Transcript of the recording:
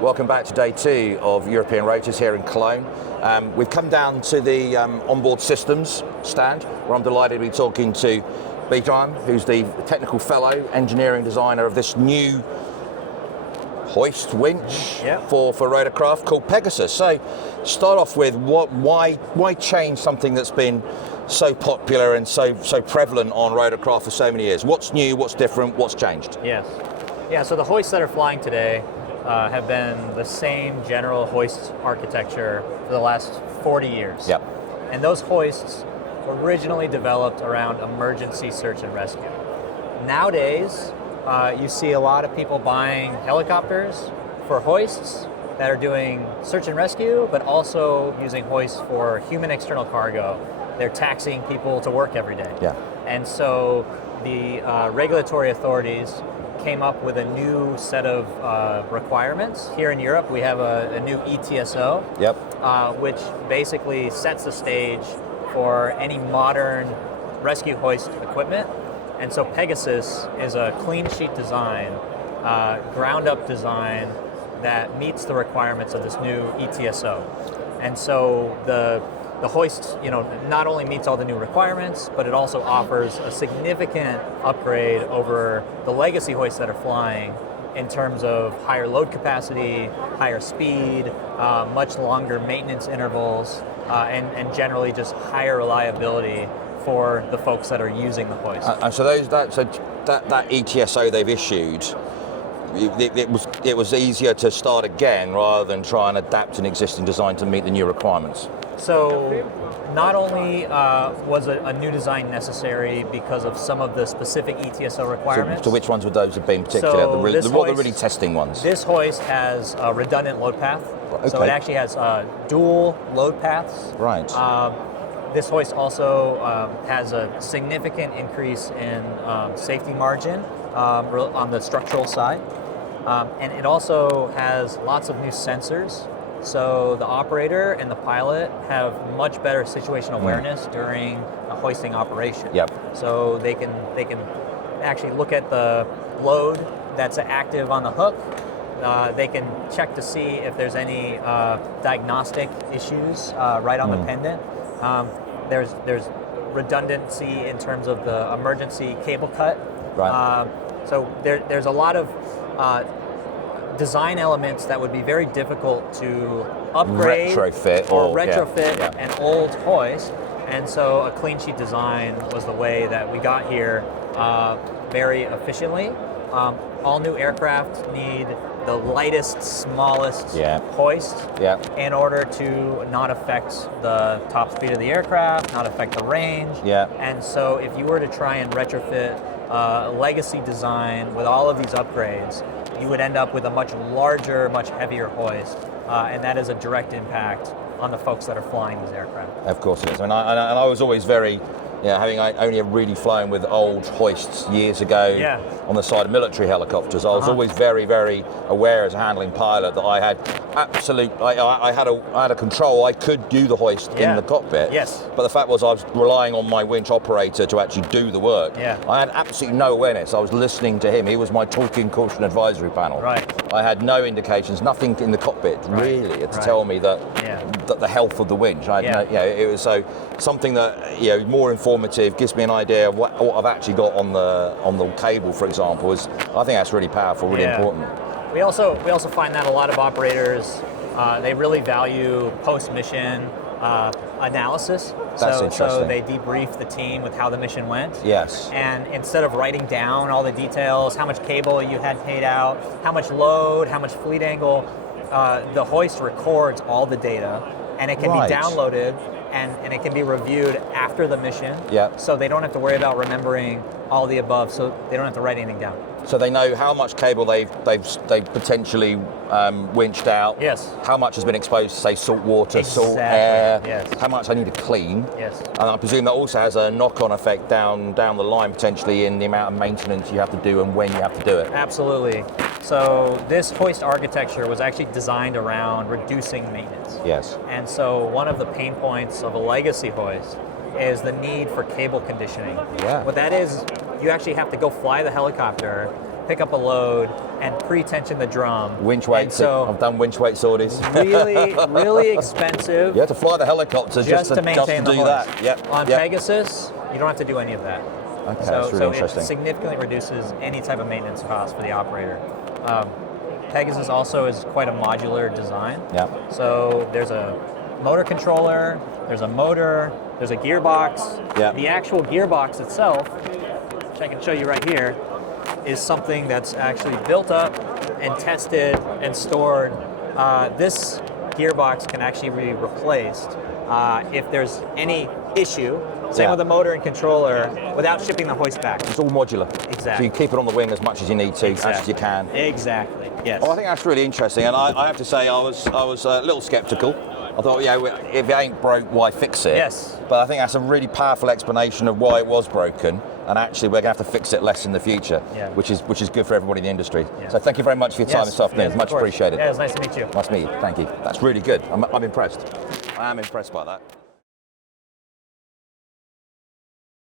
Welcome back to day 2 of European Rotors here in Cologne. We've come down to the onboard systems stand, where I'm delighted to be talking to Bejan, who's the technical fellow, engineering designer of this new hoist winch for rotorcraft called Pegasus. So start off with why change something that's been so popular and so prevalent on rotorcraft for so many years? What's new, what's different, what's changed? Yes. Yeah, so the hoists that are flying today have been the same general hoist architecture for the last 40 years. Yep. And those hoists originally developed around emergency search and rescue. Nowadays, you see a lot of people buying helicopters for hoists that are doing search and rescue, but also using hoists for human external cargo. They're taxiing people to work every day. Yeah. And so the regulatory authorities came up with a new set of requirements. Here in Europe, we have a new ETSO, which basically sets the stage for any modern rescue hoist equipment. And so Pegasus is a clean sheet design, ground up design that meets the requirements of this new ETSO. And so the hoist, not only meets all the new requirements, but it also offers a significant upgrade over the legacy hoists that are flying in terms of higher load capacity, higher speed, much longer maintenance intervals, and generally just higher reliability for the folks that are using the hoist. So that ETSO they've issued, it was easier to start again rather than try and adapt an existing design to meet the new requirements. So not only was a new design necessary because of some of the specific ETSO requirements. So which ones would those have been particular? What are the really testing ones? This hoist has a redundant load path. Okay. So it actually has dual load paths. Right. This hoist also has a significant increase in safety margin on the structural side. And it also has lots of new sensors. So the operator and the pilot have much better situational awareness during a hoisting operation. Yep. So they can actually look at the load that's active on the hook. They can check to see if there's any diagnostic issues right on the pendant. There's redundancy in terms of the emergency cable cut. Right. So there's a lot of design elements that would be very difficult to upgrade retrofit an old hoist, and so a clean sheet design was the way that we got here very efficiently. All new aircraft need the lightest, smallest hoist in order to not affect the top speed of the aircraft, not affect the range. And so if you were to try and retrofit a legacy design with all of these upgrades, you would end up with a much larger, much heavier hoist, and that is a direct impact on the folks that are flying these aircraft. Of course it is. And I was always very, having only really flown with old hoists years ago on the side of military helicopters, I was always very, very aware as a handling pilot that I had I had a control. I could do the hoist in the cockpit. Yes. But the fact was I was relying on my winch operator to actually do the work. Yeah. I had absolutely no awareness. I was listening to him. He was my talking caution advisory panel. Right. I had no indications, nothing in the cockpit really to tell me that the health of the winch. It was something that more informative, gives me an idea of what I've actually got on the cable, for example. I think that's really powerful, really important. We also find that a lot of operators they really value post-mission analysis. That's interesting. So they debrief the team with how the mission went. Yes. And instead of writing down all the details, how much cable you had paid out, how much load, how much fleet angle, the hoist records all the data, and it can be downloaded and it can be reviewed after the mission. So they don't have to worry about remembering all the above, so they don't have to write anything down. So they know how much cable they've potentially winched out. Yes. How much has been exposed to, say, salt water, salt air. How much I need to clean. Yes. And I presume that also has a knock-on effect down the line potentially in the amount of maintenance you have to do and when you have to do it. Absolutely. So this hoist architecture was actually designed around reducing maintenance. Yes. And so one of the pain points of a legacy hoist is the need for cable conditioning. Yeah. What that is, you actually have to go fly the helicopter, pick up a load, and pre-tension the drum. Winch weights. So I've done winch weight sorties. really expensive. You have to fly the helicopter just to maintain do the hoist. that. Yep. On yep. Pegasus, you don't have to do any of that. Okay, that's really interesting. It significantly reduces any type of maintenance cost for the operator. Pegasus also is quite a modular design. Yeah. So there's a motor controller, there's a motor, there's a gearbox. Yeah. The actual gearbox itself, which I can show you right here, is something that's actually built up and tested and stored. This gearbox can actually be replaced if there's any issue. Same with the motor and controller, without shipping the hoist back. It's all modular. Exactly. So you keep it on the wing as much as you need to, as much as you can. Exactly. Yes. Oh, I think that's really interesting, and I have to say I was a little sceptical. I thought, if it ain't broke, why fix it? Yes. But I think that's a really powerful explanation of why it was broken, and actually we're going to have to fix it less in the future, which is good for everybody in the industry. Yeah. So thank you very much for your time this afternoon. It's much appreciated. Yeah, it was nice to meet you. Nice to meet you. Thank you. That's really good. I'm impressed. I am impressed by that.